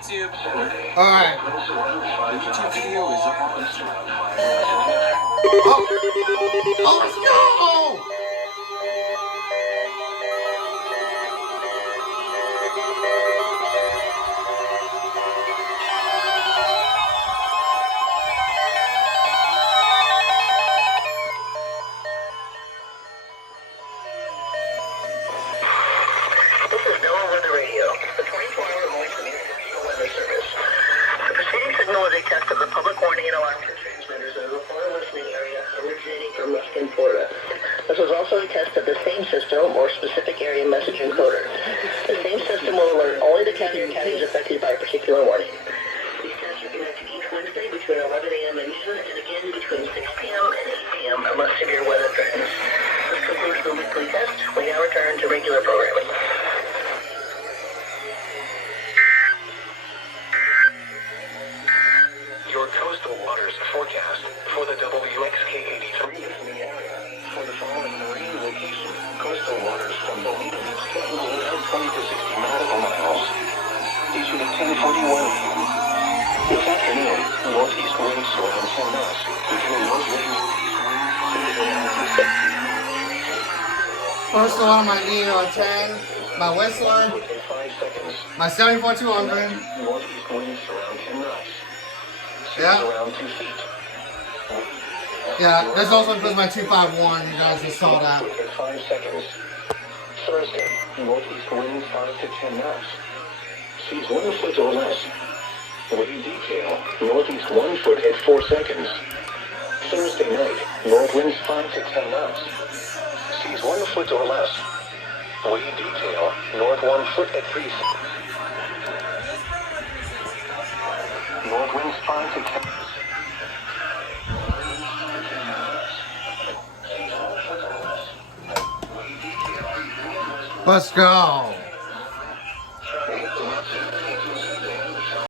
YouTube. Alright. The YouTube video is up on Instagram. Oh, let's go! This is NOAA Weather Radio, the 24-hour voice of the International Weather Service. The preceding signal is a test of the public warning and alarm transmitters in the Florida listening area originating from Western Florida. This was also a test of the same system or specific area message encoder. The same system will alert only the county or counties affected by a particular warning. These tests are conducted each Wednesday between 11 a.m. and noon and again between 6 p.m. and 8 p.m. unless severe weather threatens. This concludes the weekly test. We now return to regular programming. Your coastal waters forecast for the WXK-83 in the area. For the following marine location, coastal waters from Bonita Beach to around 20 to 60 nautical miles. Issued at 10:41 a.m. This afternoon, northeast winds around 10 knots, between northwest First one on my EAS 10, my Whistler, within 5 seconds. my 74-200. Northeast winds around 10 knots. Yeah. Around 2 feet. Yeah, this also includes my 251. You guys just saw that. Within 5 seconds. Thursday, northeast winds 5 to 10 knots. Seas 1 foot or less. Wave detail, northeast 1 foot at 4 seconds. Thursday night, north winds 5 to 10 knots. Seas 1 foot or less. Wave detail, north 1 foot at 3 seconds. North winds 5 to 10. Let's go.